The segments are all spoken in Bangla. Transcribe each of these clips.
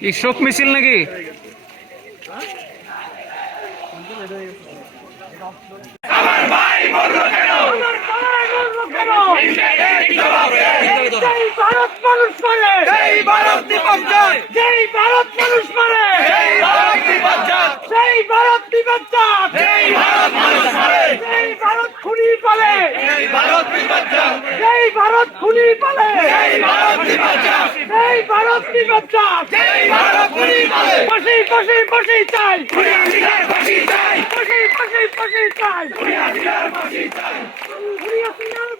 কি শোক মিছিল নাকি? আমার ভাই মরলো কেন? যেই ভারত মানুষ মারে, যেই ভারত নিপজ্জাত, যেই ভারত মানুষ মারে, যেই ভারত নিপজ্জাত, যেই ভারত নিপজ্জাত, যেই ভারত মানুষ মারে, যেই ভারত খুনি পালে, যেই ভারত নিপজ্জাত, যেই ভারত খুনি পালে, যেই ভারত নিপজ্জাত, যেই ভারত নিপজ্জাত, যেই ভারত খুনি পালে, ফাঁসি ফাঁসি ফাঁসি চাই, খুনি হাসিনার ফাঁসি চাই, ফাঁসি ফাঁসি ফাঁসি চাই, খুনি হাসিনার ফাঁসি চাই, খুনি হাসিনার।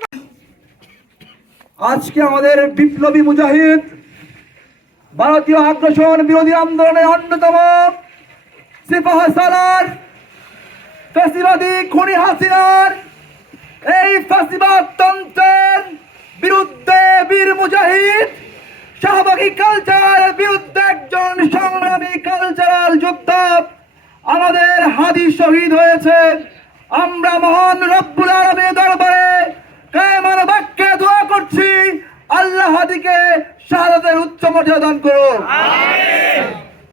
আজকে আমাদের বিপ্লবী মুজাহিদ ভারতীয় আগ্রাসন বিরোধী আন্দোলনের অন্যতম সিপাহ সালার ফ্যাসিবাদী খুনি হাসিনার এই ফ্যাসিবাদ তন্ত্রের বিরুদ্ধে বীর মুজাহিদ শাহবাগী কালচারের বিরুদ্ধে একজন সংগ্রামী কালচারাল যোদ্ধা আমাদের হাদি শহীদ হয়েছে। আমরা মহান রব্বুল আলামিনের দরবারে কায়মান বাক্যে দোয়া করছি, আল্লাহ হাদিকে শাহাদাতের উচ্চ মর্যাদা দান করুন।